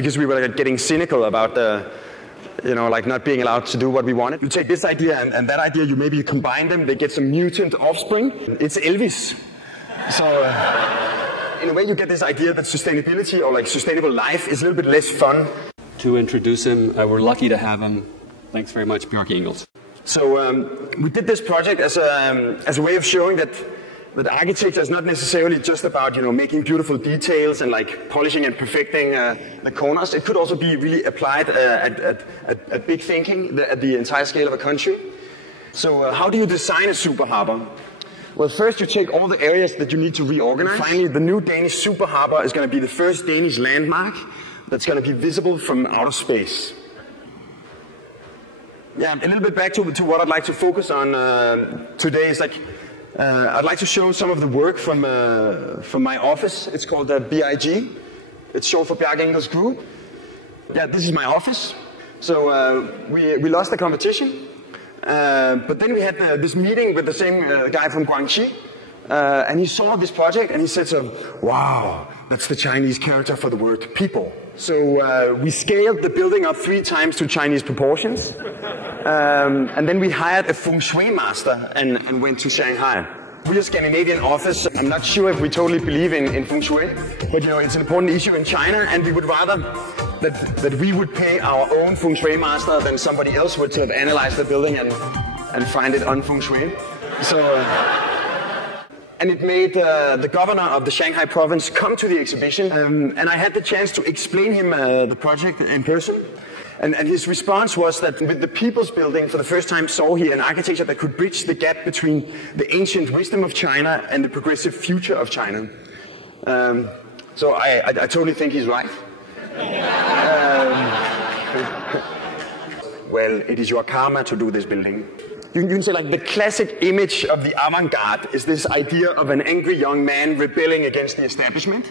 because we were getting cynical about like not being allowed to do what we wanted. You take this idea and that idea, you combine them, they get some mutant offspring. It's Elvis. So in a way you get this idea that sustainability or like sustainable life is a little bit less fun. To introduce him, we're lucky to have him. Thanks very much, Bjarke Ingels. So we did this project as a way of showing that architecture is not necessarily just about making beautiful details and like polishing and perfecting the corners. It could also be really applied at big thinking at the entire scale of a country. So how do you design a super harbor? Well, first you take all the areas that you need to reorganize. Finally, the new Danish super harbor is going to be the first Danish landmark that's going to be visible from outer space. Yeah, a little bit back to what I'd like to focus on today is like I'd like to show some of the work from my office. It's called BIG. It's short for Bjarke Ingels Group. Yeah, this is my office. So we lost the competition, but then we had this meeting with the same guy from Guangxi, and he saw this project and he said, wow, that's the Chinese character for the word people. So we scaled the building up 3 times to Chinese proportions. And then we hired a feng shui master and went to Shanghai. We're a Scandinavian office. I'm not sure if we totally believe in feng shui, but it's an important issue in China, and we would rather that we would pay our own feng shui master than somebody else would sort of analyze the building and find it un feng shui. So. And it made the governor of the Shanghai province come to the exhibition, and I had the chance to explain him the project in person. And his response was that with the People's Building, for the first time saw he an architecture that could bridge the gap between the ancient wisdom of China and the progressive future of China. So I totally think he's right. Well, it is your karma to do this building. You can say like the classic image of the avant-garde is this idea of an angry young man rebelling against the establishment.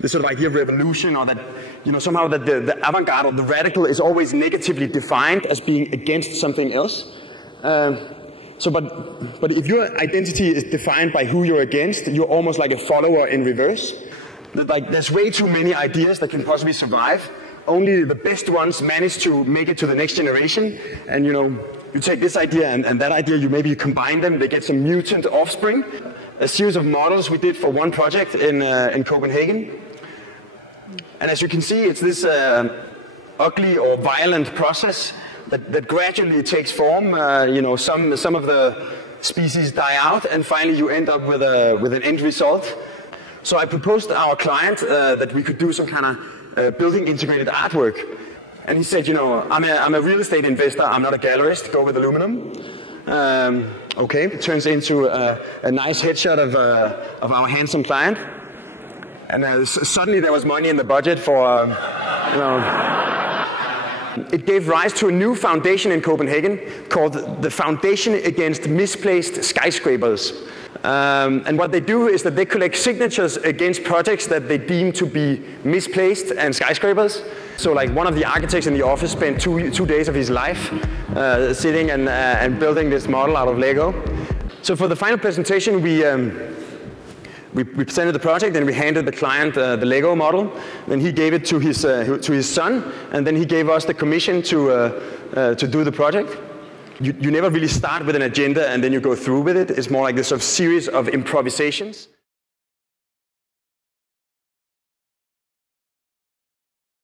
This sort of idea of revolution, or that somehow that the avant-garde or the radical is always negatively defined as being against something else. But if your identity is defined by who you're against, you're almost like a follower in reverse. Like there's way too many ideas that can possibly survive. Only the best ones manage to make it to the next generation, and you take this idea and that idea, you combine them, they get some mutant offspring. A series of models we did for one project in Copenhagen. And as you can see, it's this ugly or violent process that gradually takes form. Some of the species die out, and finally you end up with an end result. So I proposed to our client that we could do some kind of building integrated artwork. And he said, I'm a real estate investor, I'm not a gallerist, go with aluminum. Okay, it turns into a nice headshot of our handsome client. And suddenly there was money in the budget for, It gave rise to a new foundation in Copenhagen called the Foundation Against Misplaced Skyscrapers. And what they do is that they collect signatures against projects that they deem to be misplaced and skyscrapers. So like one of the architects in the office spent two days of his life sitting and building this model out of Lego. So for the final presentation, we presented the project and we handed the client the Lego model. Then he gave it to his son, and then he gave us the commission to do the project. You never really start with an agenda and then you go through with it. It's more like this sort of series of improvisations.